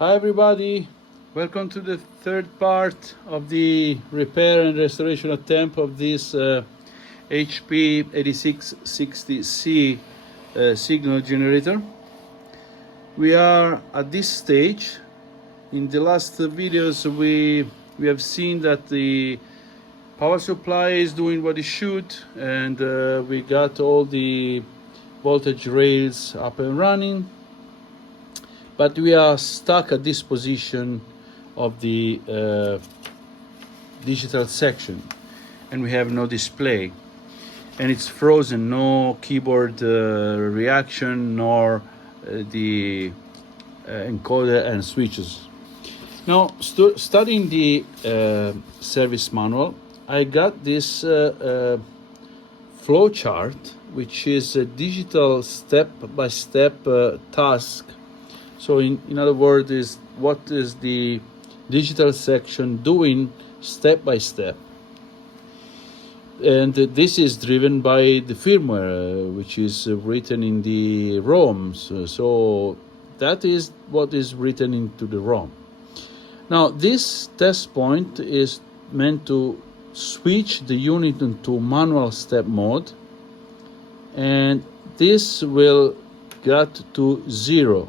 Hi everybody, welcome to the third part of the repair and restoration attempt of this HP 8660C signal generator. We are at this stage. In the last videos we have seen that the power supply is doing what it should, and we got all the voltage rails up and running. But we are stuck at this position of the digital section, and we have no display, and it's frozen, no keyboard reaction, nor the encoder and switches. Now, studying the service manual, I got this flow chart, which is a digital step-by-step task. So in other words, is what is the digital section doing step by step. And this is driven by the firmware, which is written in the ROMs. So that is what is written into the ROM. Now this test point is meant to switch the unit into manual step mode, and this will get to 0.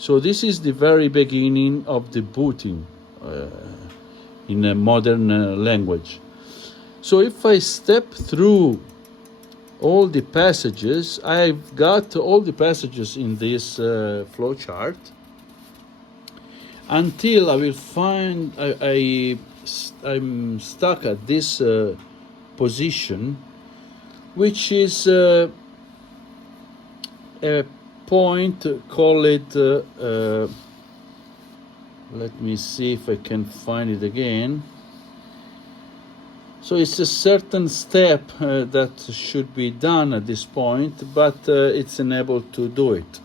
So this is the very beginning of the booting in a modern language. So if I step through all the passages, I've got all the passages in this flow chart until I will find I'm stuck at this position, which is a point, call it, let me see if I can find it again. So it's a certain step that should be done at this point, but it's unable to do it.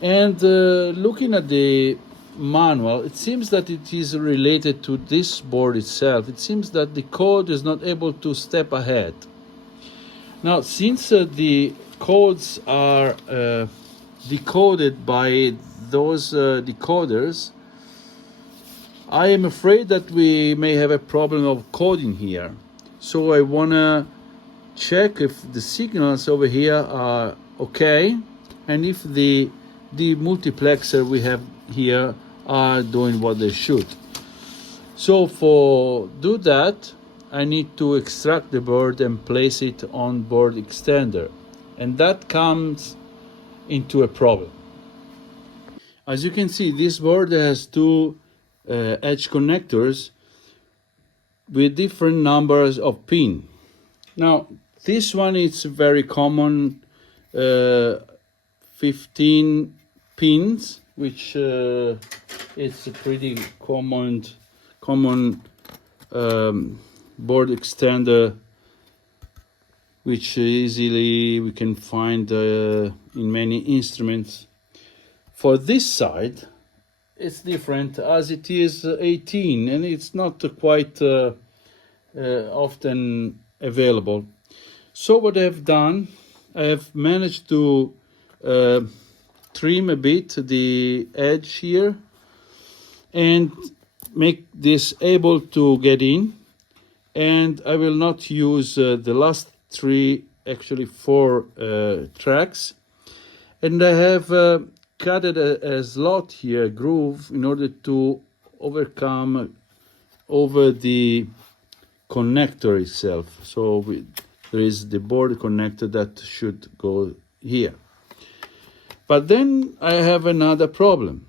And looking at the manual, it seems that it is related to this board itself. It seems that the code is not able to step ahead. Now, since the codes are decoded by those decoders, I am afraid that we may have a problem of coding here. So I want to check if the signals over here are okay, and if the multiplexer we have here are doing what they should. So for do that, I need to extract the board and place it on board extender, and that comes into a problem. As you can see, this board has two edge connectors with different numbers of pins. Now, this one is very common, 15 pins, which it's a pretty common board extender, which easily we can find in many instruments. For this side, it's different, as it is 18, and it's not quite often available. So what I've done, I have managed to trim a bit the edge here and make this able to get in, and I will not use the last actually four tracks, and I have cut it a slot here, a groove, in order to overcome over the connector itself. So there is the board connector that should go here. But then I have another problem.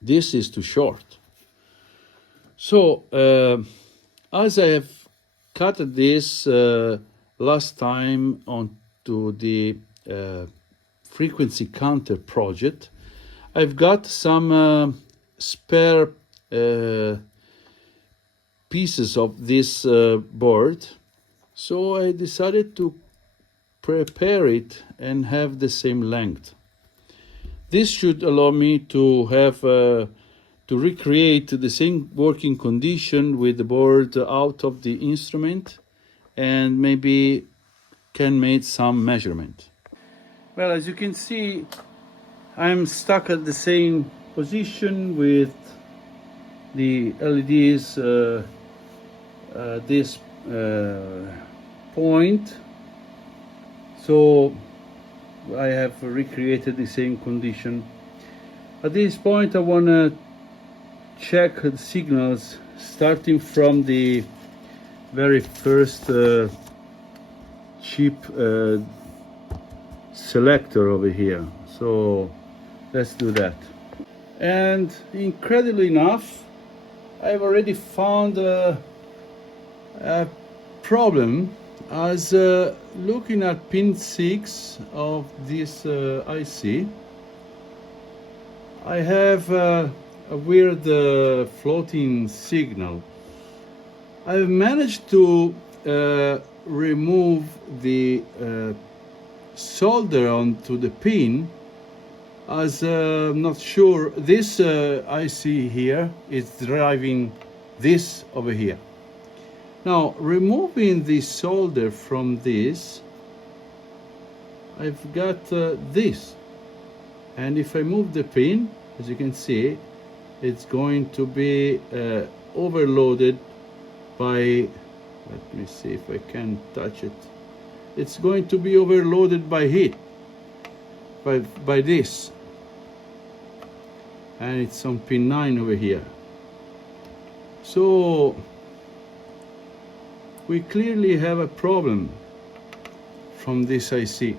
This is too short. So as I have cut this last time onto the frequency counter project, I've got some spare pieces of this board, so I decided to prepare it and have the same length. This should allow me to have to recreate the same working condition with the board out of the instrument, and maybe can make some measurement. Well, as you can see, I'm stuck at the same position with the LEDs this point. So I have recreated the same condition. At this point I want to check the signals starting from the very first chip selector over here. So let's do that. And incredibly enough, I've already found a problem, as looking at pin 6 of this IC. I have a weird floating signal. I've managed to remove the solder onto the pin, as I'm not sure this IC here is driving this over here. Now, removing the solder from this, I've got this, and if I move the pin, as you can see, it's going to be overloaded by, let me see if I can touch it. It's going to be overloaded by heat, by this, and it's on pin 9 over here. So we clearly have a problem from this IC.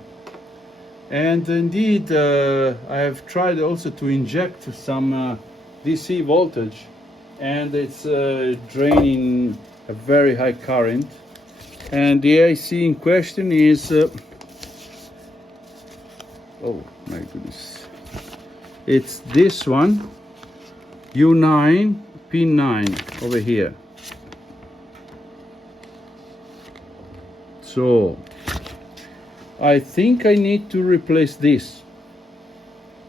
And indeed, I have tried also to inject some DC voltage, and it's draining a very high current. And the IC in question is, oh my goodness, it's this one, U9, pin 9 over here. So I think I need to replace this.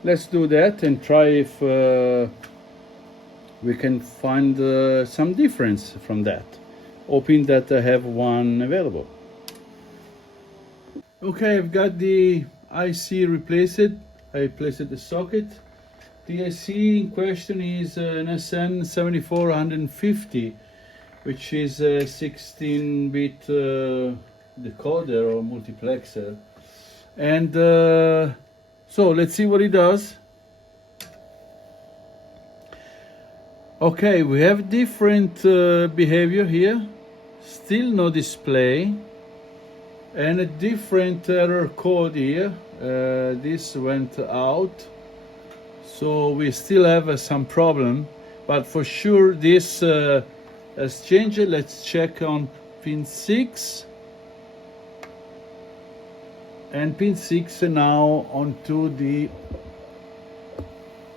Let's do that and try if we can find some difference from that, hoping that I have one available. Okay, I've got the IC replaced. I placed the socket. The IC in question is an SN74150, which is a 16-bit decoder or multiplexer. And so let's see what it does. Okay, we have different behavior here. Still no display, and a different error code here. This went out, so we still have some problem, but for sure this has changed. Let's check on pin 6, and pin 6 now onto the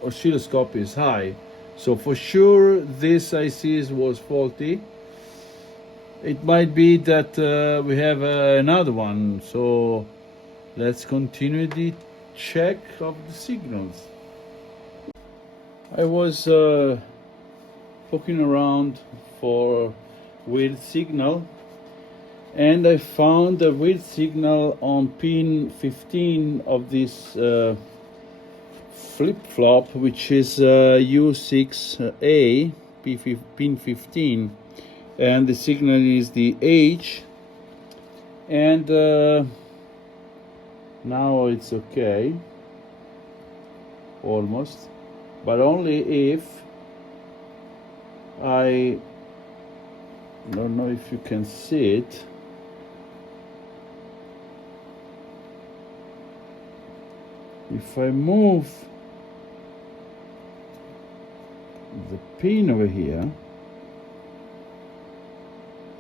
oscilloscope is high, so for sure this IC was faulty. It might be that we have another one, so let's continue the check of the signals. I was looking around for weird signal, and I found a weird signal on pin 15 of this flip-flop, which is U6A, pin 15, and the signal is the H, and now it's okay, almost, but only if I don't know if you can see it. If I move the pin over here,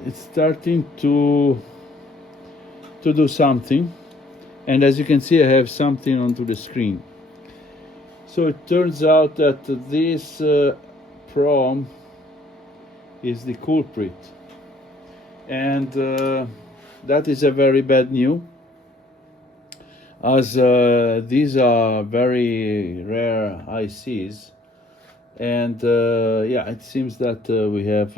it's starting to do something, and as you can see I have something onto the screen. So it turns out that this prom is the culprit, and that is a very bad news, as these are very rare ICs, and yeah, it seems that we have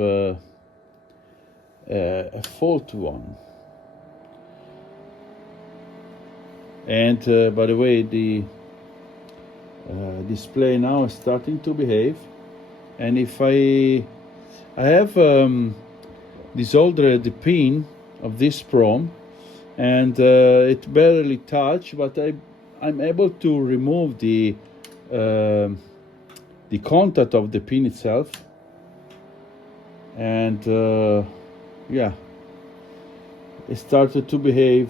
a fault one. And by the way, the display now is starting to behave. And if I have desoldered the pin of this prom, and it barely touched, but I'm able to remove the contact of the pin itself, and yeah, it started to behave.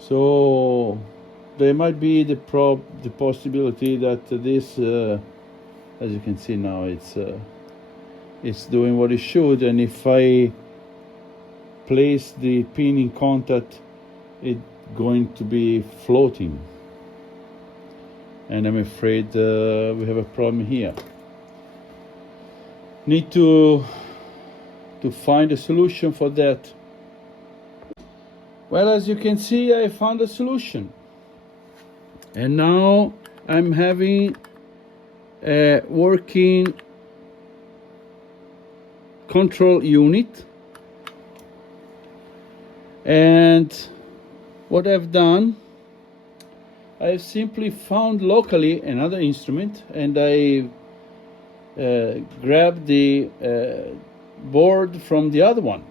So there might be the possibility that this, as you can see now, it's doing what it should, and if I place the pin in contact, it's going to be floating, and I'm afraid we have a problem here. Need to find a solution for that. Well, as you can see, I found a solution, and now I'm having a working control unit. And what I've done, I've simply found locally another instrument, and I grabbed the board from the other one.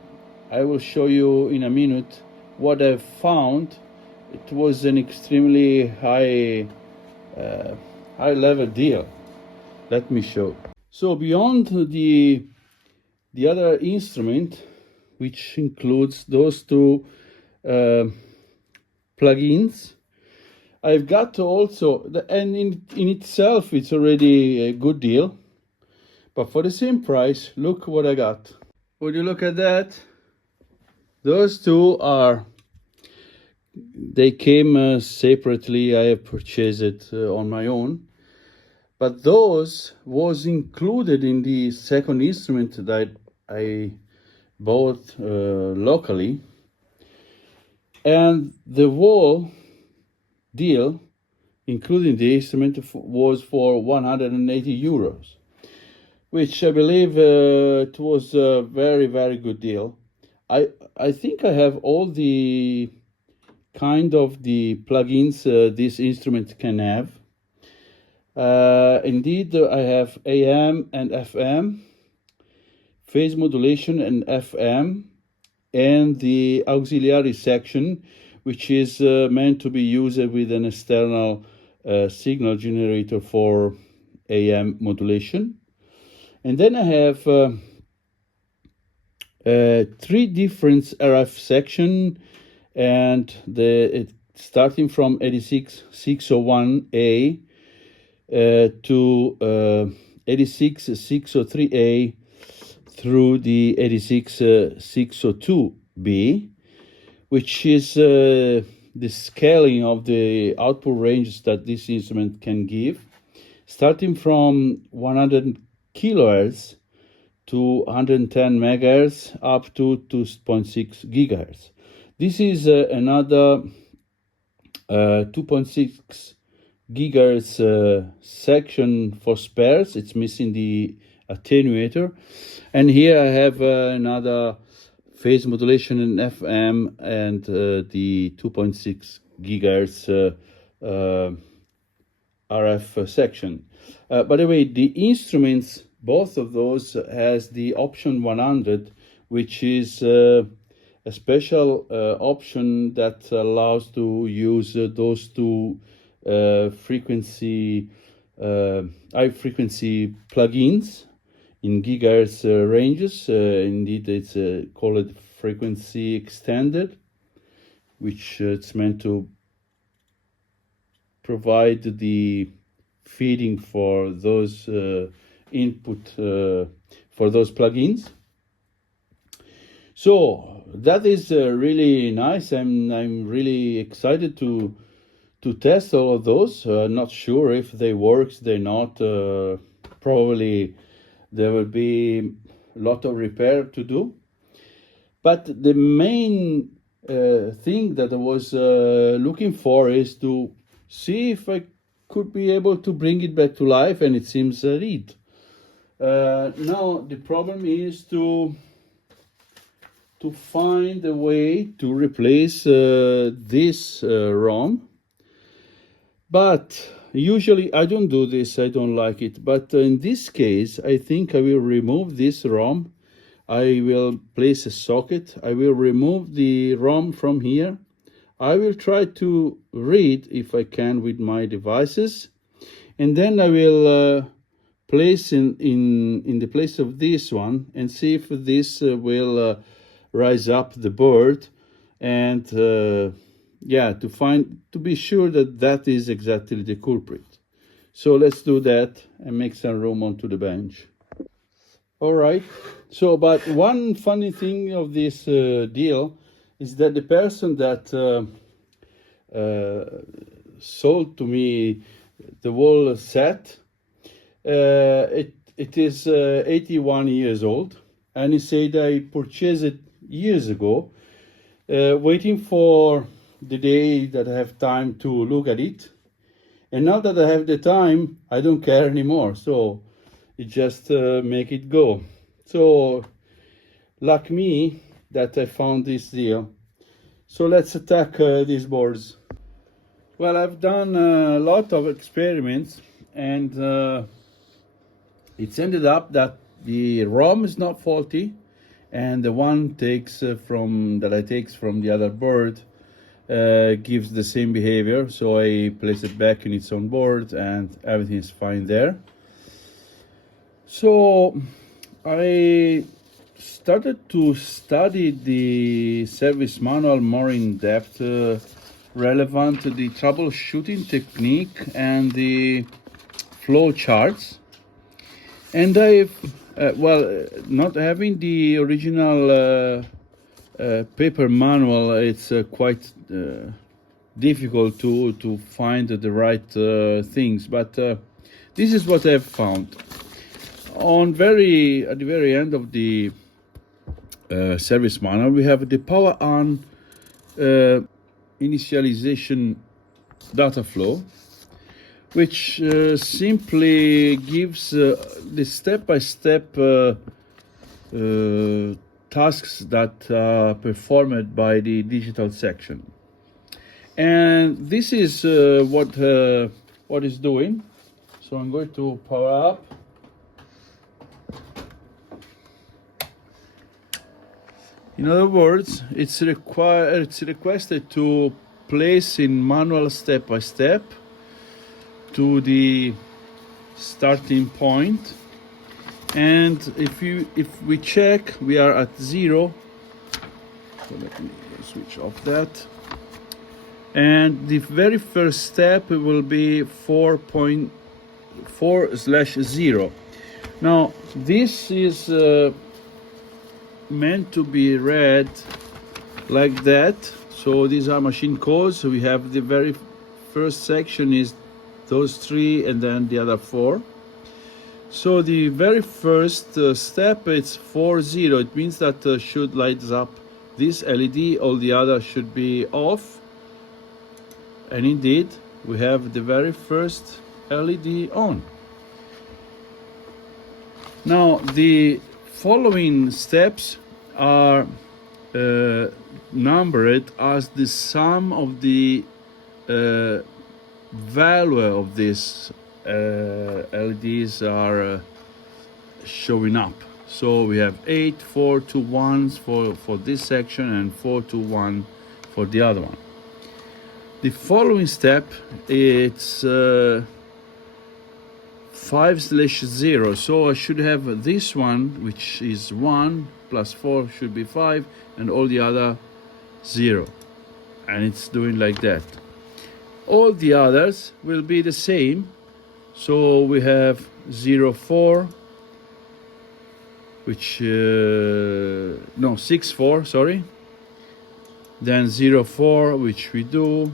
I will show you in a minute what I've found. It was an extremely high level deal. Let me show. So beyond the other instrument, which includes those two plugins, I've got to also, and in itself it's already a good deal, but for the same price, look what I got. Would you look at that? Those two they came separately. I have purchased it on my own, but those was included in the second instrument that I bought locally, and the whole deal, including the instrument, was for 180 euros, which I believe it was a very, very good deal. I think I have all the kind of the plugins this instrument can have. Indeed, I have AM and FM, phase modulation and FM, and the auxiliary section, which is meant to be used with an external signal generator for AM modulation. And then I have 3 different RF section, and starting from 86601A to 86603A through the 86602B, which is the scaling of the output ranges that this instrument can give, starting from 100 kilohertz to 110 megahertz up to 2.6 gigahertz. This is another 2.6 gigahertz section for spares. It's missing the attenuator. And here I have another phase modulation in FM and the 2.6 gigahertz RF section. By the way, the instruments, both of those, has the option 100, which is a special option that allows to use those two high frequency plugins in gigahertz ranges. Indeed, it's called frequency extended, which it's meant to provide the feeding for those input for those plugins. So that is really nice. I'm really excited to test all of those. Not sure if they work. They're not. Probably there will be a lot of repair to do. But the main thing that I was looking for is to see if I could be able to bring it back to life, and it seems I did. Now the problem is to find a way to replace this ROM. But Usually I don't do this, I don't like it, but in this case I think I will remove this ROM. I will place a socket, I will remove the ROM from here. I will try to read if I can with my devices, and then I will place in the place of this one and see if this will rise up the board, and yeah, to be sure that that is exactly the culprit. So let's do that and make some room onto the bench. All right. So, but one funny thing of this deal is that the person that sold to me the whole set, it is 81 years old, and he said I purchased it years ago, waiting for the day that I have time to look at it. And now that I have the time, I don't care anymore. So it just make it go. So like me that I found this deal. So let's attack these boards. Well, I've done a lot of experiments, and it's ended up that the ROM is not faulty, and the one takes from that I takes from the other board gives the same behavior. So I place it back in its own board and everything is fine there. So I started to study the service manual more in depth, relevant to the troubleshooting technique and the flow charts. And I've not having the original paper manual, it's quite difficult to find the right things, but this is what I've found. At the very end of the service manual, we have the power on initialization data flow, which simply gives the step-by-step tasks that are performed by the digital section. And this is what it's doing. So I'm going to power up. In other words, it's requested to place in manual step by step to the starting point. And if we check, we are at 0. So let me switch off that. And the very first step will be 4.4/0. Now this is meant to be read like that. So these are machine codes. So we have the very first section is those 3 and then the other 4. So the very first step, it's 4.0. It means that should light up this LED, all the others should be off. And indeed, we have the very first LED on. Now, the following steps are numbered as the sum of the value of this LEDs are showing up. So we have 8 4 2 1s for this section and 4 2 1 for the other one. The following step, it's 5/0. So I should have this one, which is 1 plus 4 should be 5, and all the other 0. And it's doing like that. All the others will be the same. So we have 0 4, which 6 4, sorry. Then 0 4, which we do.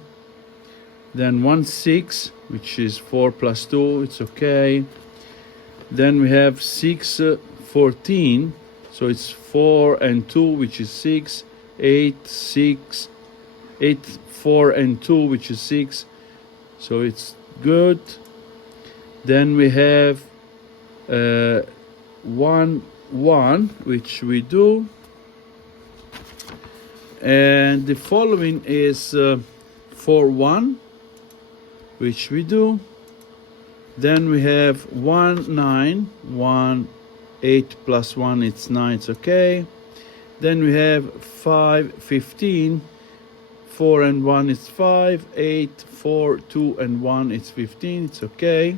Then 1 6, which is 4 plus 2, it's okay. Then we have 6 14, so it's 4 and 2, which is 6. 8 6, 8 4 and 2, which is 6, so it's good. Then we have 1 1, which we do, and the following is 4 1, which we do, Then we have 1, 9, 1, 8 plus 1, it's 9, it's okay. Then we have 5, 15, 4 and 1 is 5, 8, 4, 2 and 1 is 15, it's okay.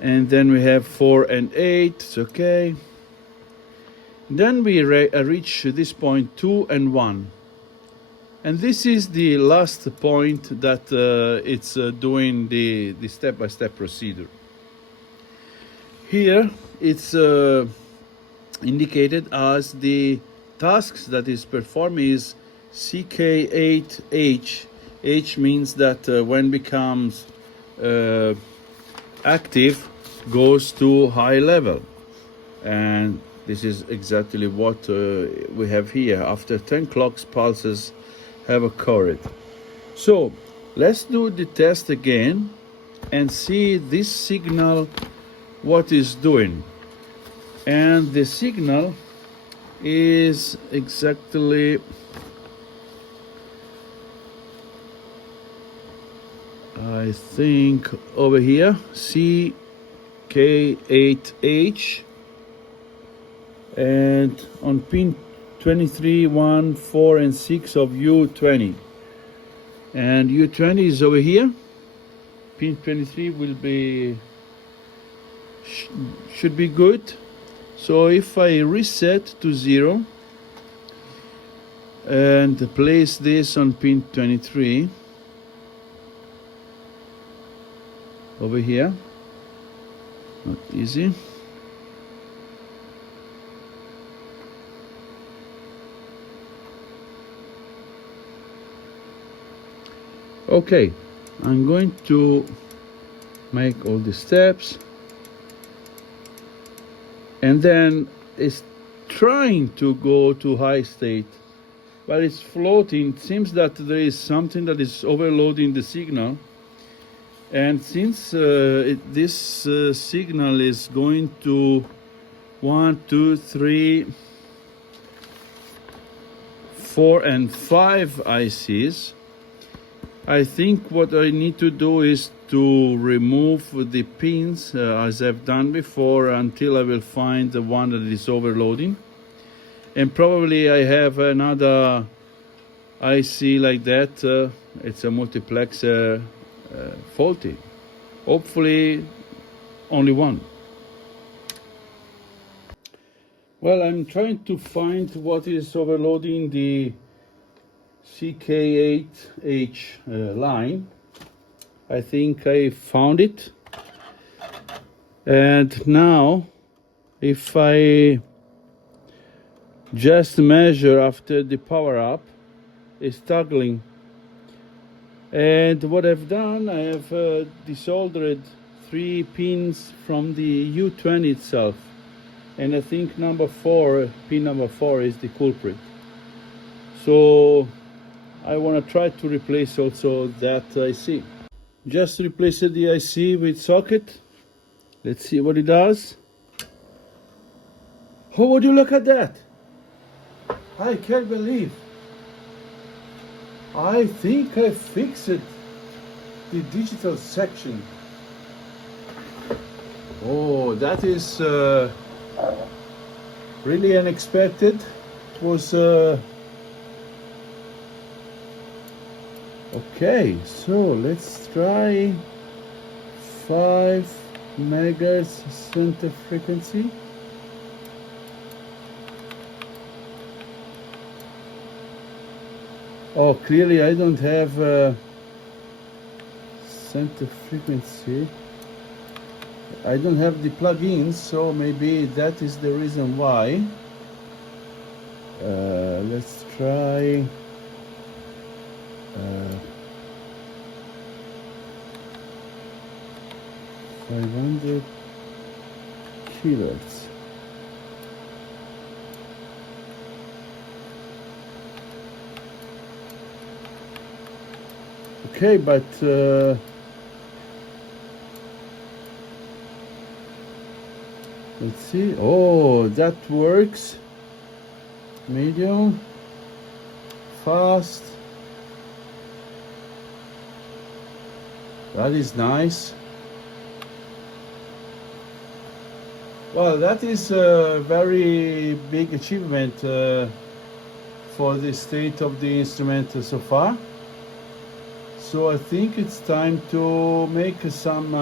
And then we have 4 and 8, it's okay. Then we reach this point 2 and 1. And this is the last point that it's doing the step-by-step procedure. Here it's indicated as the tasks that is performing is CK8H. H means that when becomes active, goes to high level. And this is exactly what we have here. After 10 clocks, pulses have occurred. So let's do the test again and see this signal what is doing. And the signal is exactly I think over here, CK8H, and on pin 23, 1, 4 and 6 of U20. And U20 is over here. Pin 23 will be should be good. So if I reset to 0 and place this on pin 23 over here, not easy. Okay, I'm going to make all the steps, and then it's trying to go to high state, but it's floating. It seems that there is something that is overloading the signal, and since this signal is going to 1, 2, 3, 4 and 5 ICs, I think what I need to do is to remove the pins as I've done before until I will find the one that is overloading. And probably I have another IC like that. It's a multiplexer faulty. Hopefully only one. Well, I'm trying to find what is overloading the CK8H line. I think I found it. And now if I just measure after the power up, it's toggling. And what I've done, I have desoldered 3 pins from the U20 itself. And I think pin number 4 is the culprit. So I want to try to replace also that IC. Just replace the IC with socket. Let's see what it does. Oh, would you look at that? I can't believe. I think I fixed the digital section. Oh, that is really unexpected. It was okay, so let's try 5 megahertz center frequency. Oh, clearly I don't have center frequency. I don't have the plugins, so maybe that is the reason why. Let's try 500 kilohertz. Okay, but let's see. Oh, that works. Medium, fast. That is nice. Well, that is a very big achievement for the state of the instrument so far. So I think it's time to make some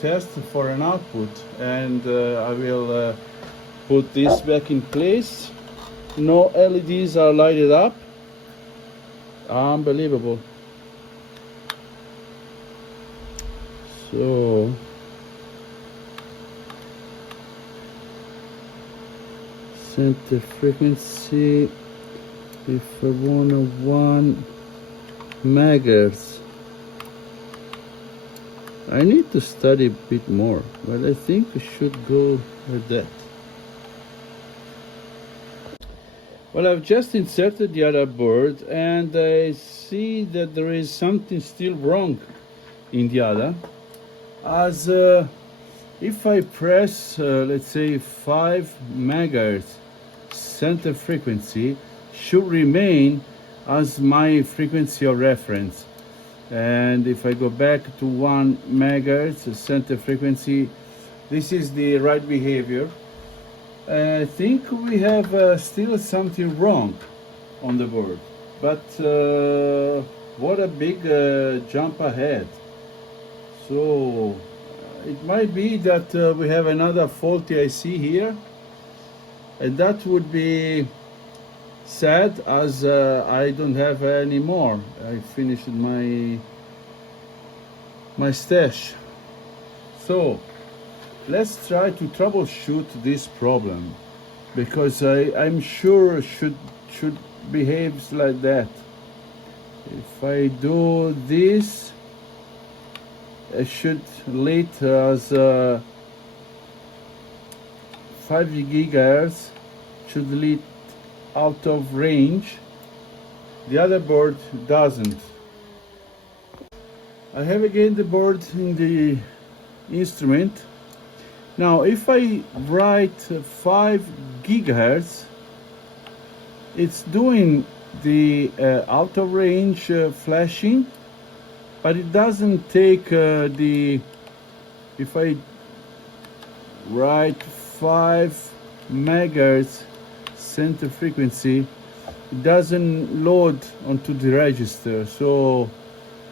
test for an output, and I will put this back in place. No LEDs are lighted up. Unbelievable. So center frequency, if I want 1 megahertz. I need to study a bit more, but I think we should go with that. Well, I've just inserted the other board and I see that there is something still wrong in the other. As if I press, let's say 5 megahertz, center frequency should remain as my frequency of reference. And if I go back to 1 megahertz center frequency, this is the right behavior. I think we have still something wrong on the board, but what a big jump ahead. So it might be that we have another faulty IC here, and that would be sad, as I don't have any more. I finished my stash. So let's try to troubleshoot this problem, because I'm sure should behaves like that. If I do this, I should lead as 5 gigahertz should lead out of range. The other board doesn't. I have again the board in the instrument. Now if I write 5 gigahertz, it's doing the out of range flashing, but it doesn't take the, if I write 5 megahertz center frequency, it doesn't load onto the register. So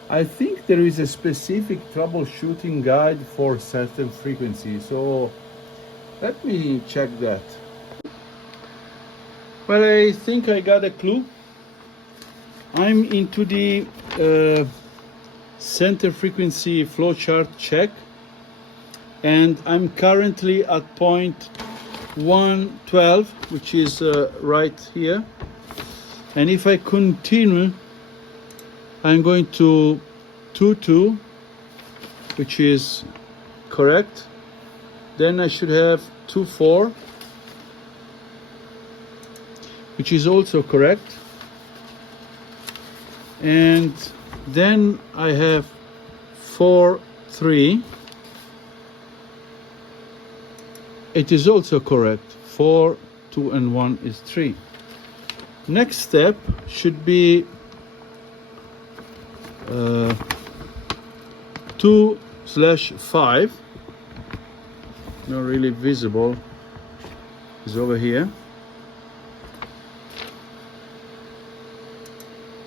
I think there is a specific troubleshooting guide for certain frequency. So let me check that. Well, I think I got a clue. I'm into the center frequency flowchart check, and I'm currently at point 112, which is right here. And if I continue, I'm going to 22, which is correct. Then I should have 24, which is also correct. And then I have 4.3. It is also correct. 4, 2, and 1 is 3. Next step should be 2/5. Not really visible. Is over here.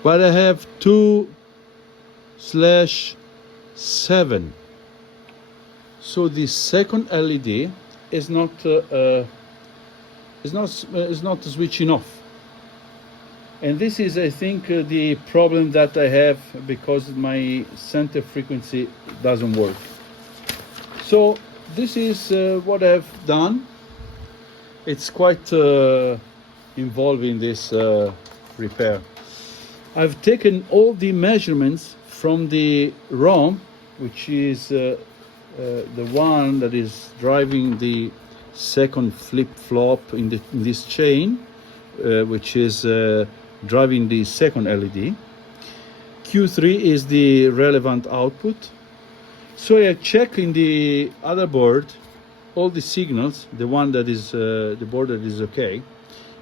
But I have 2/7. So the second LED is not switching off. And this is, I think, the problem that I have, because my center frequency doesn't work. So this is what I've done. It's quite involving, this repair. I've taken all the measurements from the ROM, which is the one that is driving the second flip-flop in this chain, which is driving the second LED. Q3 is the relevant output. So I check in the other board all the signals, the one that is the board that is okay,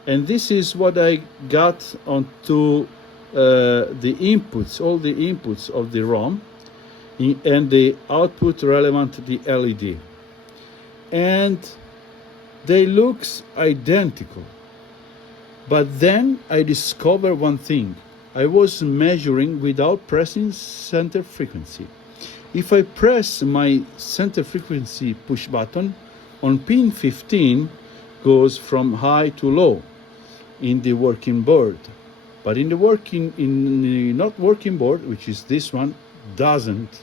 and this is what I got onto the inputs, all the inputs of the ROM, and the output relevant to the LED. And They look identical. But then I discovered one thing. I was measuring without pressing center frequency. If I press my center frequency push button on pin 15, goes from high to low in the working board. But in the not working board, which is this one, doesn't.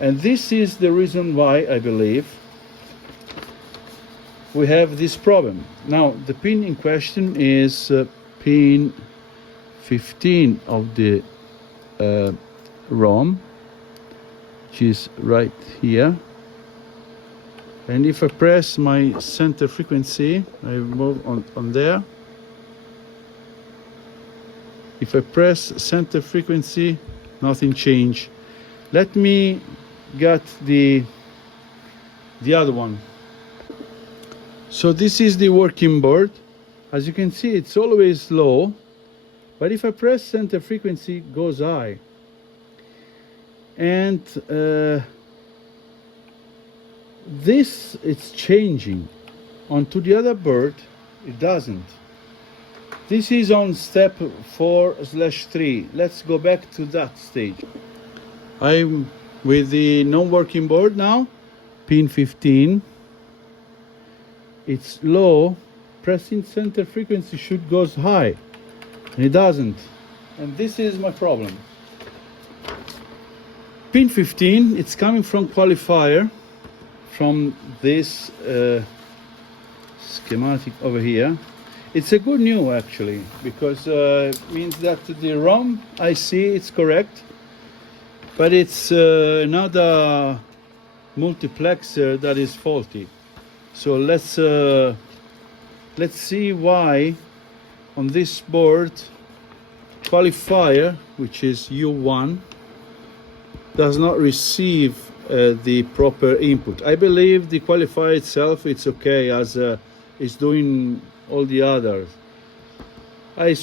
And this is the reason why I believe we have this problem. Now, the pin in question is pin 15 of the ROM, which is right here. And if I press my center frequency, I move on there. If I press center frequency, nothing changed. Let me get the other one. So this is the working board. As you can see, it's always low, but if I press center frequency, it goes high. And this it's changing. Onto the other board, it doesn't. This is on step 4/3. Let's go back to that stage. I'm with the non-working board now, pin 15. It's low, pressing center frequency should go high, and it doesn't. And this is my problem. Pin 15, it's coming from qualifier, from this schematic over here. It's a good news actually, because it means that the ROM I see it's correct, but it's another multiplexer that is faulty. So let's see why on this board qualifier, which is U1, does not receive the proper input. I believe the qualifier itself it's okay, as it's doing all the others. I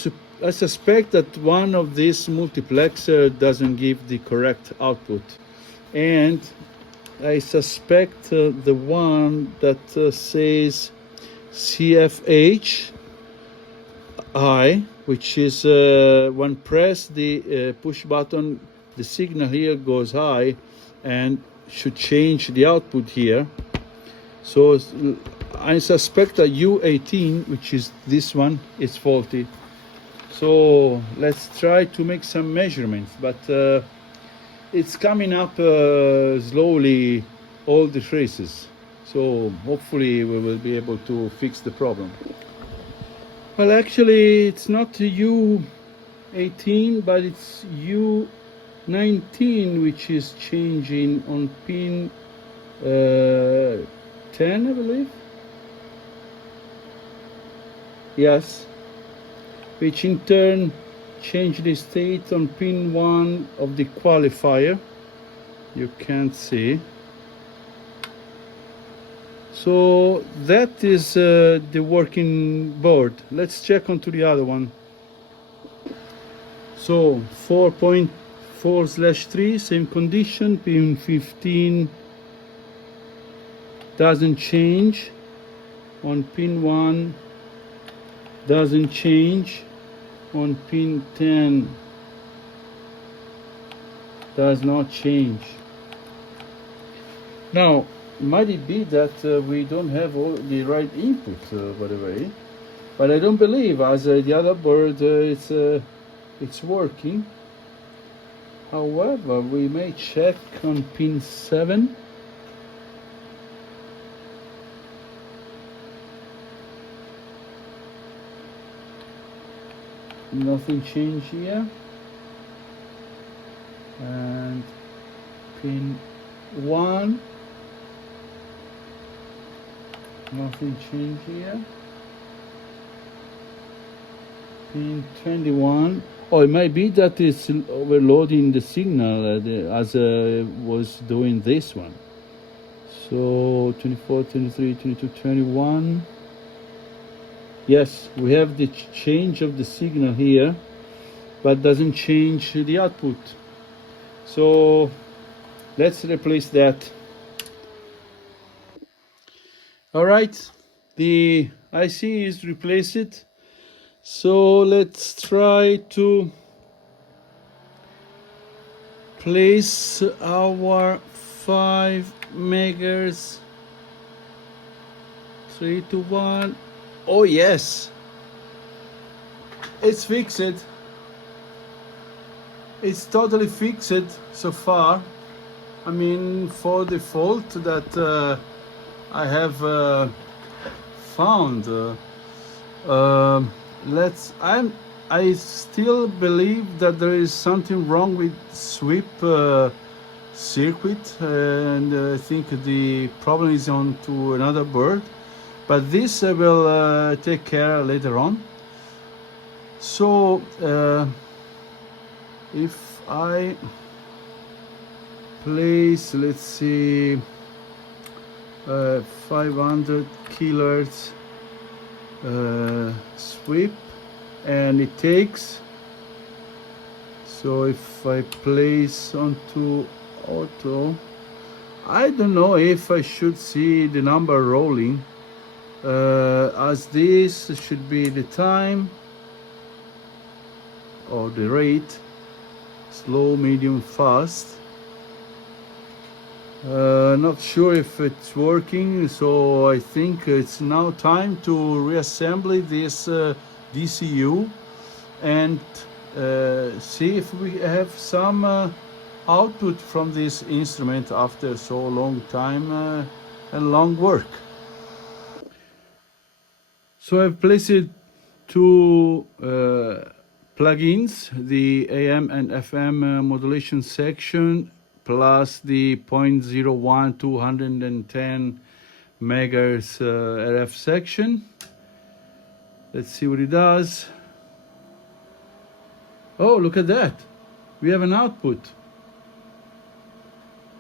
suspect that one of these multiplexer doesn't give the correct output, and I suspect the one that says CFHI, which is when press the push button, the signal here goes high and should change the output here. So I suspect that U18, which is this one, is faulty. So let's try to make some measurements, but it's coming up slowly, all the traces. So hopefully we will be able to fix the problem. Well, actually it's not U18, but it's U19, which is changing on pin 10, I believe. Yes, which in turn change the state on pin 1 of the qualifier. You can't see. So that is the working board. Let's check onto the other one. So 4.4/3, same condition, pin 15 doesn't change. On pin 1 doesn't change. On pin 10 does not change. Now, might it be that we don't have all the right input, by the way, but I don't believe, as the other board it's working. However, we may check on pin 7. Nothing changed here. And pin 1, nothing changed here. Pin 21. Oh, it might be that it's overloading the signal as was doing this one. So 24, 23, 22, 21. Yes, we have the change of the signal here, but doesn't change the output. So let's replace that. All right, the IC is replaced. So let's try to place our 5 megas 3 to 1. Oh yes, it's fixed. It's totally fixed so far. I mean, for the fault that I have found. I still believe that there is something wrong with sweep circuit, and I think the problem is on to another board. But this I will take care later on. So if I place, let's see, 500 kilohertz sweep, and it takes. So if I place onto auto, I don't know if I should see the number rolling, as this should be the time or the rate, slow, medium, fast. Not sure if it's working, so I think it's now time to reassemble this DCU and see if we have some output from this instrument after so long time and long work. So I've placed two plugins, the AM and FM modulation section, plus the 0.01 210 megahertz RF section. Let's see what it does. Oh, look at that. We have an output.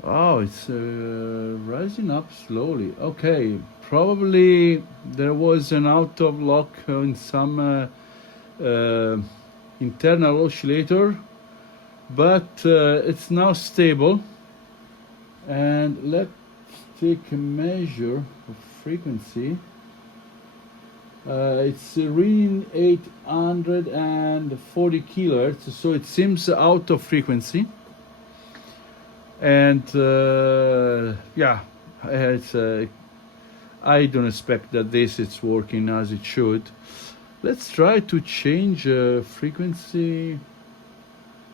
Oh, it's rising up slowly. Okay, probably there was an out of lock in some internal oscillator, but it's now stable. And let's take a measure of frequency. It's reading 840 kilohertz, so it seems out of frequency. And yeah, it's I don't expect that this is working as it should. Let's try to change frequency.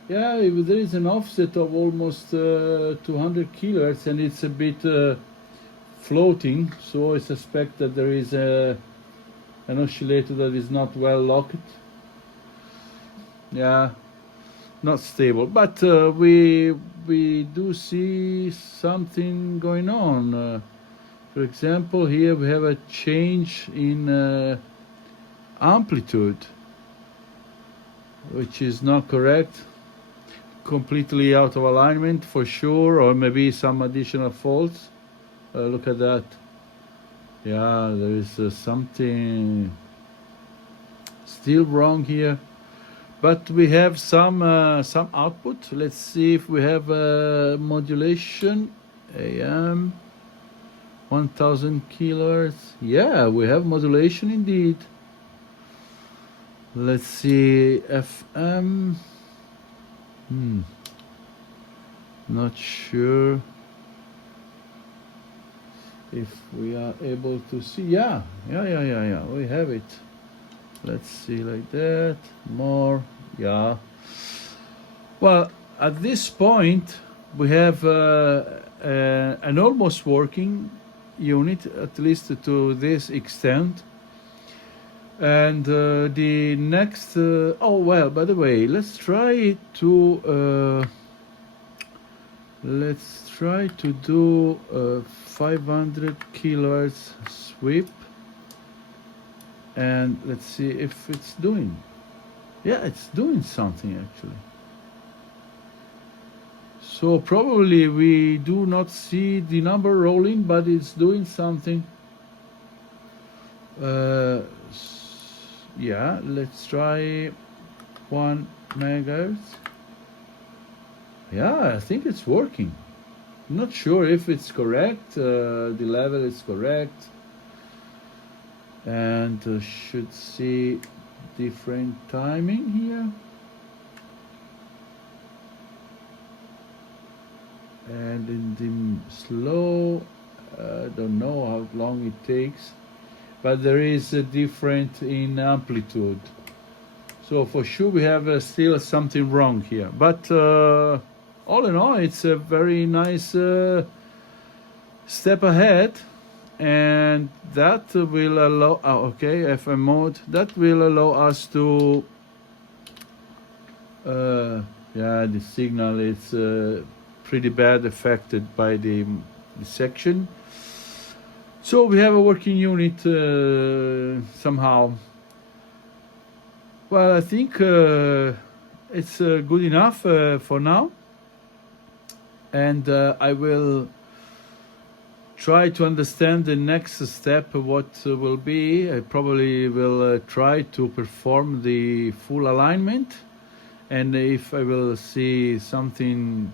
Yeah, if there is an offset of almost 200 kilohertz, and it's a bit floating, so I suspect that there is an oscillator that is not well locked. Yeah, not stable, but we do see something going on. For example, here we have a change in amplitude, which is not correct. Completely out of alignment for sure, or maybe some additional faults. Look at that. Yeah, there is something still wrong here, but we have some output. Let's see if we have modulation. AM 1000 kilohertz. Yeah, we have modulation indeed. Let's see, FM. Not sure if we are able to see. Yeah, we have it. Let's see, like that, more. Yeah, well, at this point we have an almost working unit, at least to this extent. And the next oh well, by the way, let's try to do 500 kilohertz sweep, and let's see if it's doing. Yeah, it's doing something actually. So probably we do not see the number rolling, but it's doing something. Yeah, let's try 1 megahertz. Yeah, I think it's working. I'm not sure if it's correct, the level is correct. and should see different timing here. And in the slow, I don't know how long it takes, but there is a difference in amplitude. So for sure we have still something wrong here. But all in all, it's a very nice step ahead, and that will allow, okay, FM mode, that will allow us to, yeah, the signal is pretty bad affected by the section. So we have a working unit somehow. Well, I think it's good enough for now, and I will try to understand the next step, what will be. I probably will try to perform the full alignment, and if I will see something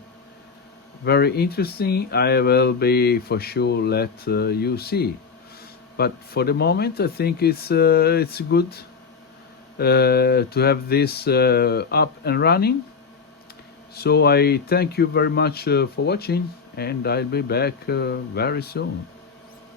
very interesting, I will be for sure let you see. But for the moment, I think it's good to have this up and running. So I thank you very much for watching, and I'll be back very soon.